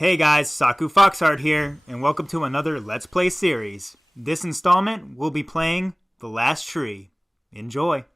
Hey guys, Saku Foxheart here, and welcome to another Let's Play series. This installment, we'll be playing The Last Tree. Enjoy!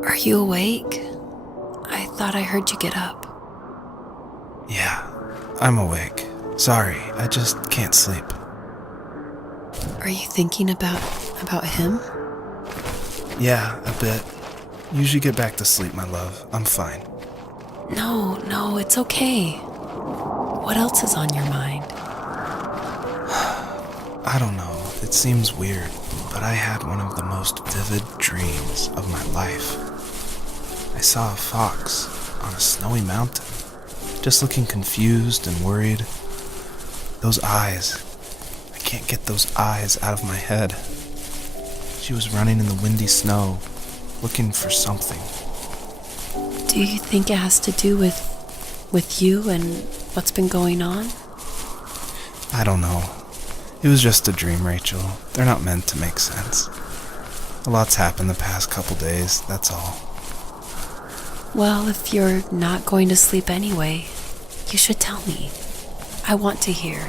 Are you awake? I thought I heard you get up. Yeah, I'm awake. Sorry, I just can't sleep. Are you thinking about him? Yeah, a bit. Usually get back to sleep, my love. I'm fine. No, it's okay. What else is on your mind? I don't know, it seems weird, but I had one of the most vivid dreams of my life. I saw a fox on a snowy mountain, just looking confused and worried. Those eyes, I can't get those eyes out of my head. She was running in the windy snow, looking for something. Do you think it has to do with you and what's been going on? I don't know. It was just a dream, Rachel. They're not meant to make sense. A lot's happened the past couple days, that's all. Well, if you're not going to sleep anyway, you should tell me. I want to hear.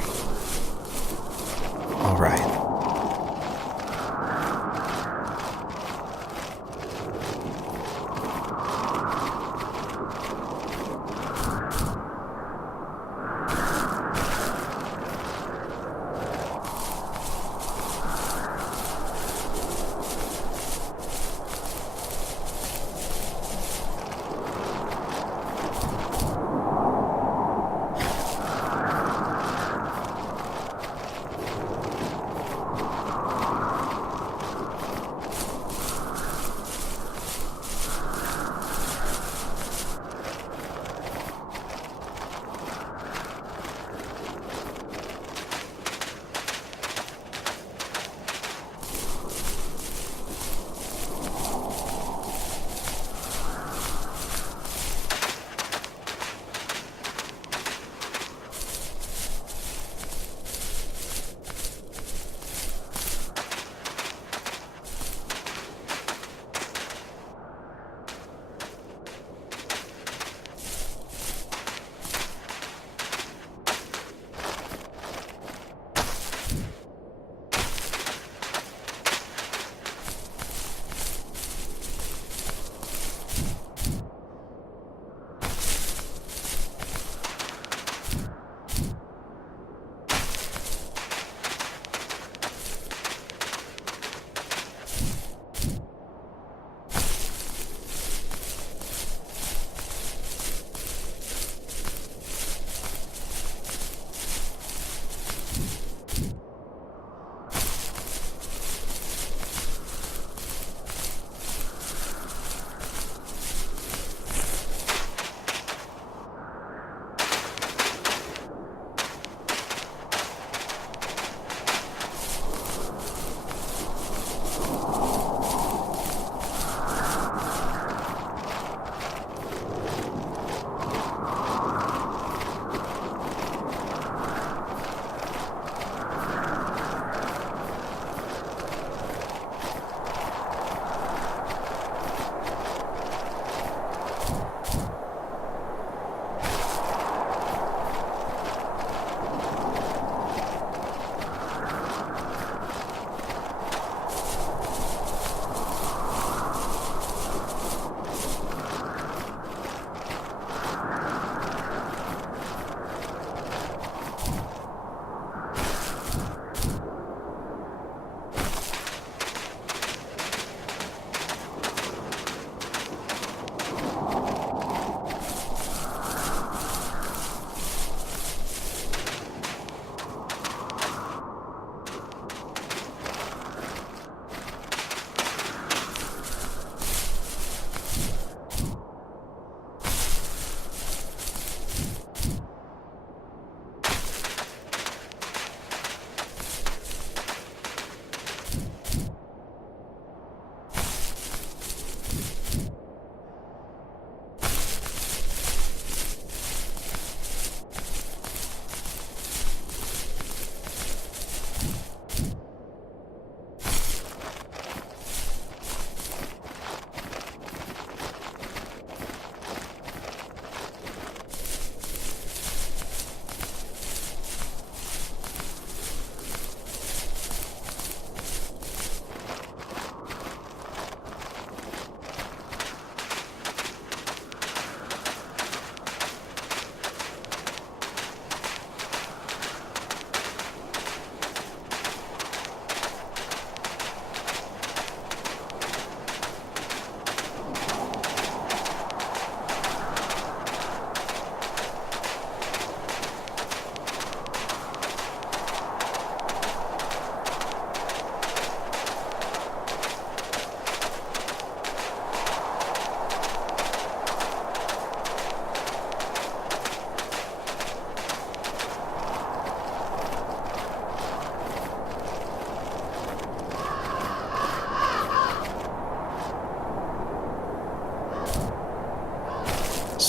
All right.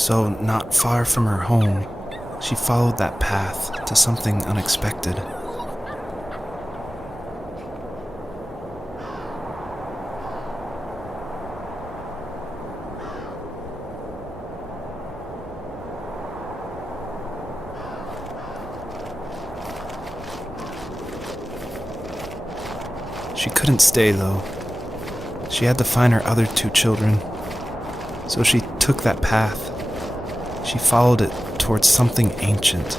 So, not far from her home, she followed that path to something unexpected. She couldn't stay, though. She had to find her other 2 children. So she took that path. She followed it towards something ancient.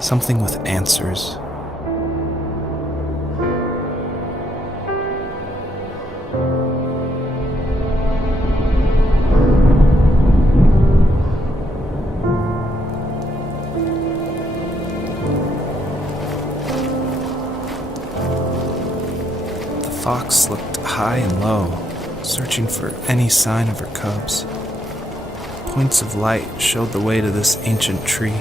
Something with answers. The fox looked high and low, searching for any sign of her cubs. Points of light showed the way to this ancient tree.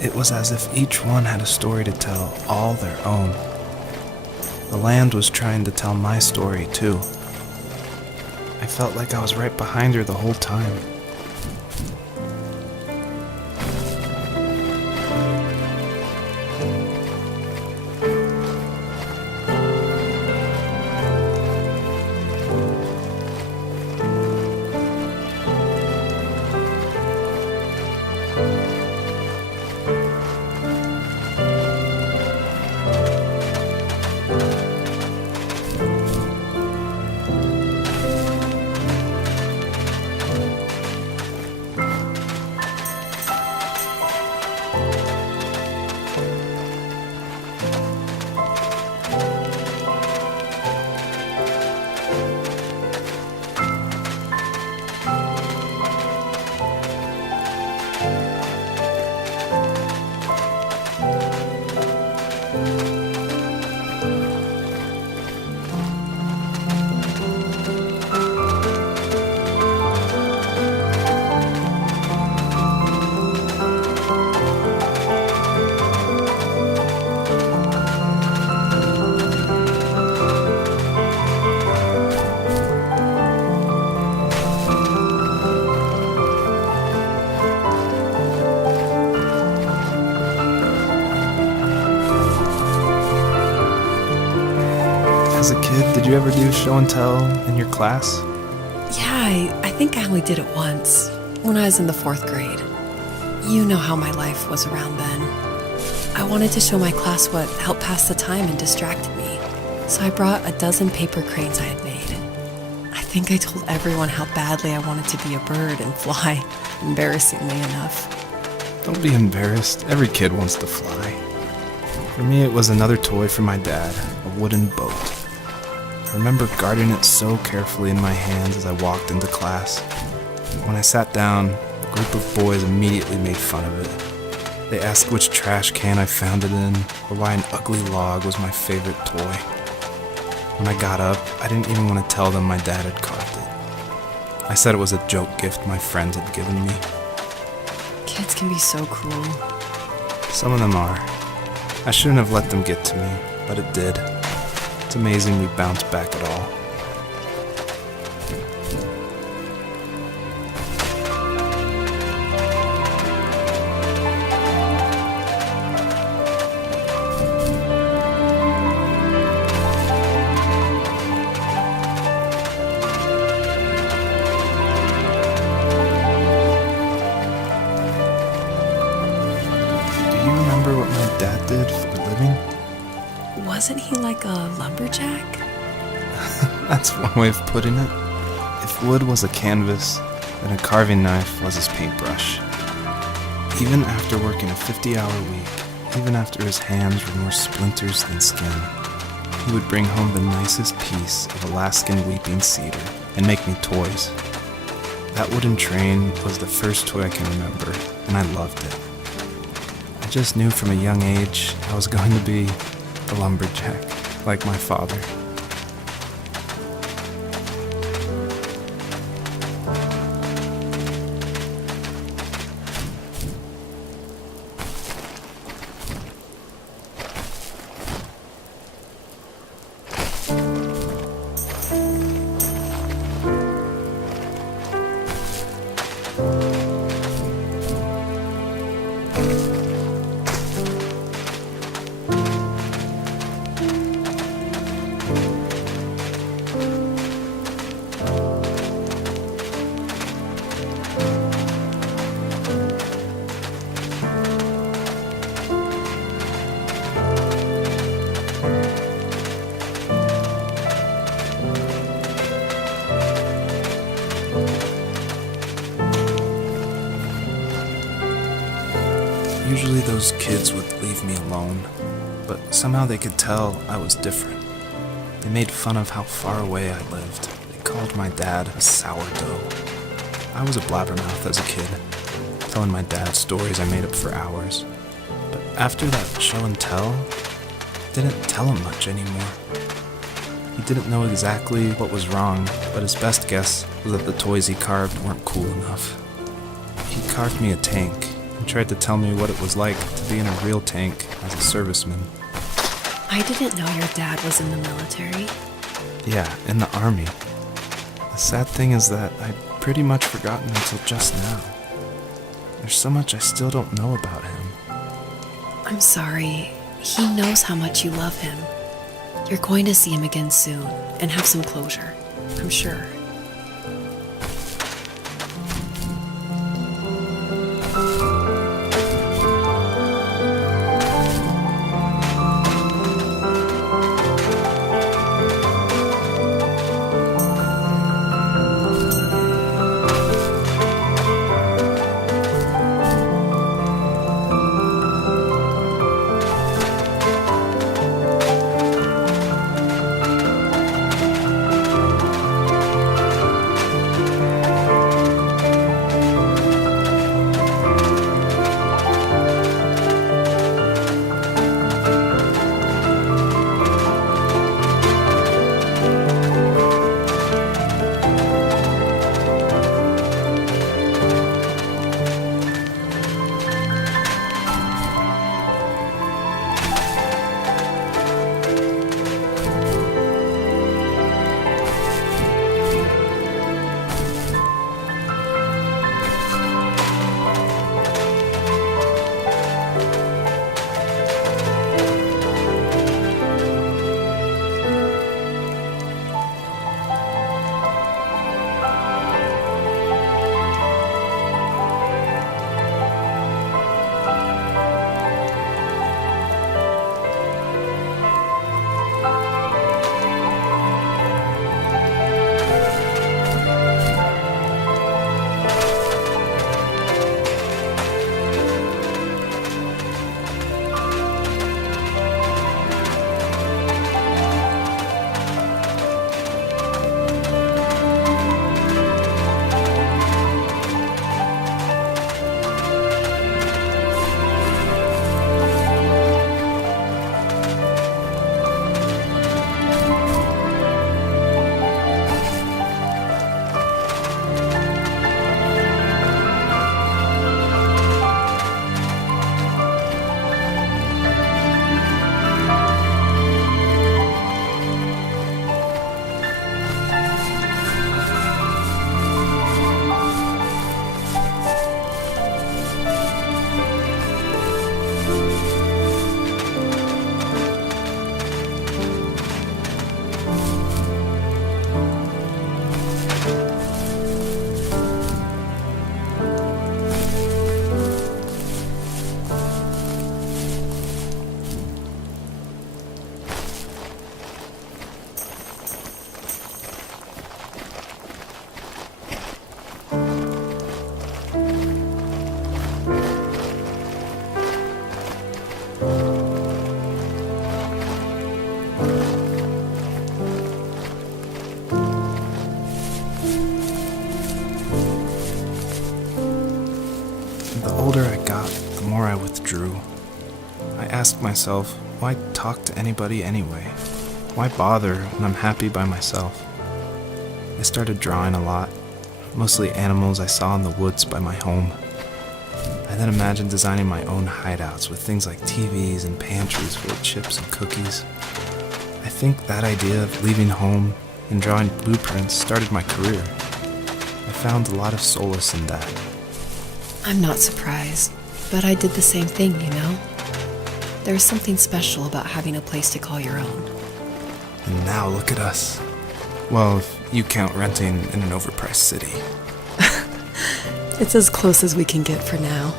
It was as if each one had a story to tell, all their own. The land was trying to tell my story, too. I felt like I was right behind her the whole time. As a kid, did you ever do show and tell in your class? Yeah, I think I only did it once, when I was in the 4th grade. You know how my life was around then. I wanted to show my class what helped pass the time and distracted me, so I brought a dozen paper cranes I had made. I think I told everyone how badly I wanted to be a bird and fly, embarrassingly enough. Don't be embarrassed. Every kid wants to fly. For me, it was another toy from my dad, a wooden boat. I remember guarding it so carefully in my hands as I walked into class. When I sat down, a group of boys immediately made fun of it. They asked which trash can I found it in, or why an ugly log was my favorite toy. When I got up, I didn't even want to tell them my dad had carved it. I said it was a joke gift my friends had given me. Kids can be so cruel. Some of them are. I shouldn't have let them get to me, but it did. It's amazing we bounced back at all. Do you remember what my dad did for a living? Wasn't he like a lumberjack? That's one way of putting it. If wood was a canvas, then a carving knife was his paintbrush. Even after working a 50-hour week, even after his hands were more splinters than skin, he would bring home the nicest piece of Alaskan weeping cedar and make me toys. That wooden train was the first toy I can remember, and I loved it. I just knew from a young age I was going to be a lumberjack, like my father. those kids would leave me alone, but somehow they could tell I was different. They made fun of how far away I lived. They called my dad a sourdough. I was a blabbermouth as a kid, telling my dad stories I made up for hours. But after that show and tell, I didn't tell him much anymore. He didn't know exactly what was wrong, but his best guess was that the toys he carved weren't cool enough. He carved me a tank and tried to tell me what it was like to be in a real tank as a serviceman. I didn't know your dad was in the military. Yeah, in the army. The sad thing is that I'd pretty much forgotten until just now. There's so much I still don't know about him. I'm sorry. He knows how much you love him. You're going to see him again soon and have some closure, I'm sure. The older I got, the more I withdrew. I asked myself, why talk to anybody anyway? Why bother when I'm happy by myself? I started drawing a lot, mostly animals I saw in the woods by my home. I then imagined designing my own hideouts with things like TVs and pantries full of chips and cookies. I think that idea of leaving home and drawing blueprints started my career. I found a lot of solace in that. I'm not surprised, but I did the same thing, you know? There's something special about having a place to call your own. And now look at us. Well, if you count renting in an overpriced city. It's as close as we can get for now.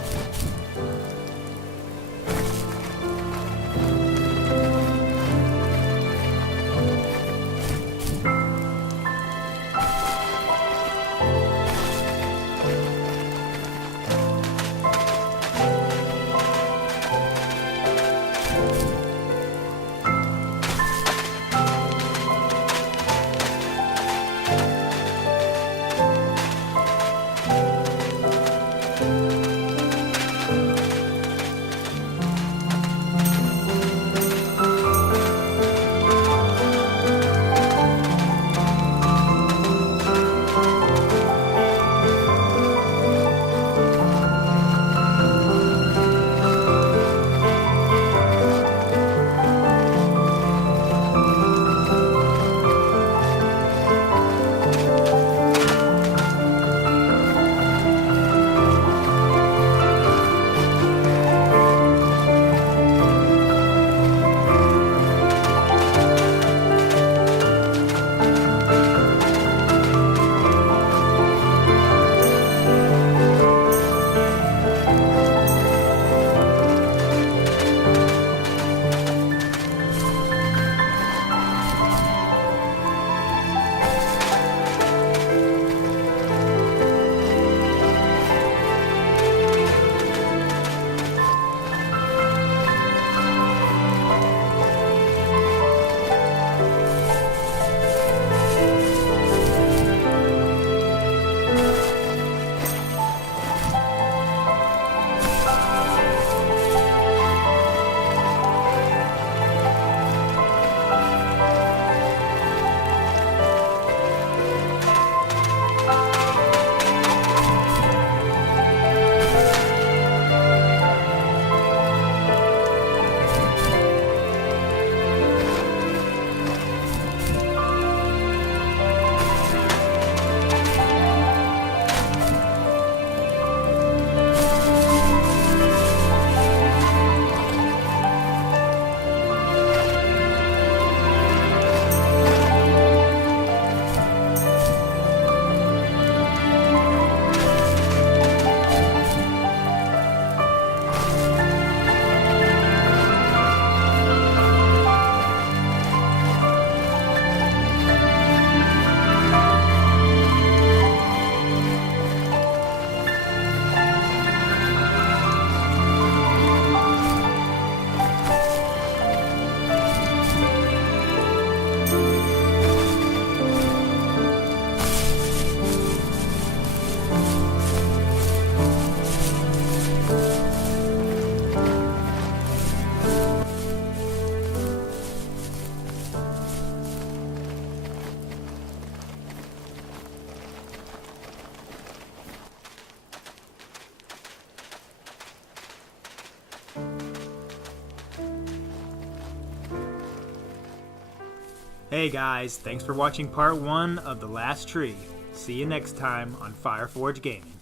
Hey guys, thanks for watching part 1 of The Last Tree. See you next time on Fireforge Gaming.